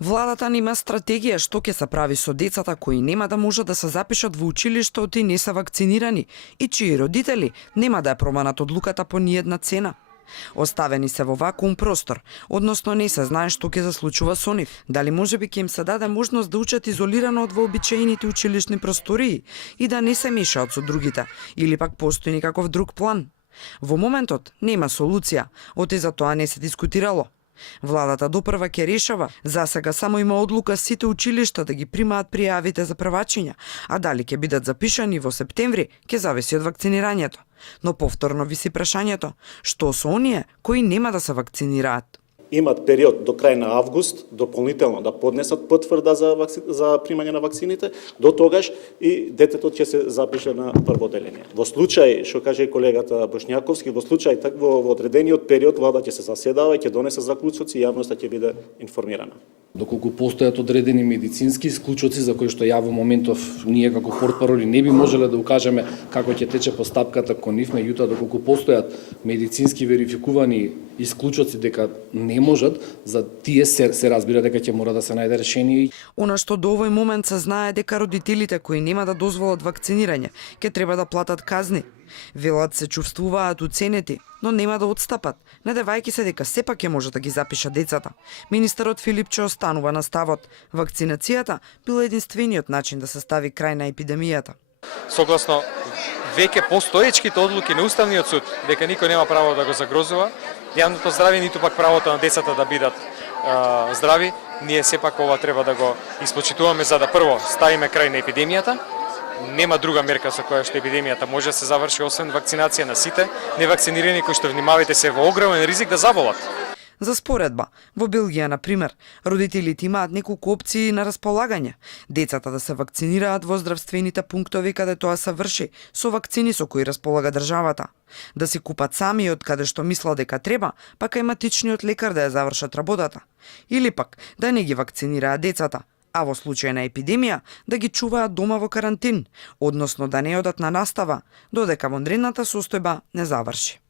Владата нема стратегија што ќе се прави со децата кои нема да можат да се запишат во училиштето и не се вакцинирани и чии родители нема да ја проманат одлуката по ниедна цена. Оставени се во вакуум простор, односно не се знае што ќе се случува со нив. Дали можеби ќе им се даде можност да учат изолирано од вообичаените училишни простории и да не се мешаат со другите, или пак постои некаков друг план. Во моментот нема солуција, оти за тоа не се дискутирало. Владата допрва ќе решава, за сега само има одлука сите училишта да ги примаат пријавите за првачиња, а дали ќе бидат запишани во септември ќе зависи од вакцинирањето. Но повторно виси прашањето, што со оние кои нема да се вакцинираат? Имат период до крај на август дополнително да поднесат потврда за примање на вакцините, до тогаш и детето ќе се запише на прво одделение. Во случај, што каже колегата Бошњаковски, во случај во одредениот период влада ќе се заседава и ќе донесе заклучоци и јавноста ќе биде информирана. Доколку постојат одредени медицински исклучоци за кои што ја во моментов ние како портпароли не би можеле да укажеме како ќе тече постапката кон нив, меѓутоа доколку постојат медицински верификувани исклучоци дека не можат, за тие се разбира дека ќе мора да се најде решение. Она што до овој момент се знае дека родителите кои нема да дозволат вакцинирање ќе треба да платат казни. Велат се чувствуваат уценети, но нема да отстапат, надевајќи се дека сепак ќе може да ги запиша децата. Министерот Филипче останува на ставот. Вакцинацијата била единствениот начин да се стави крај на епидемијата. Согласно веќе постоечките одлуки на Уставниот суд дека никој нема право да го загрозува јавното здравје, ниту пак правото на децата да бидат здрави, ние сепак ова треба да го испочитуваме за да прво ставиме крај на епидемијата. Нема друга мерка со која што епидемијата може да се заврши освен вакцинација на сите невакцинирани кои што внимавајте се во огромен ризик да заболат. За споредба, во Белгија, на пример, родителите имаат неколку опции на располагање. Децата да се вакцинираат во здравствените пунктови каде тоа се врши, со вакцини со кои располага државата. Да си купат сами од каде што мислат дека треба, па кај матичниот лекар да ја завршат работата. Или пак, да не ги вакцинираат децата, а во случај на епидемија да ги чуваат дома во карантин, односно да не одат на настава, додека вонредната состојба не заврши.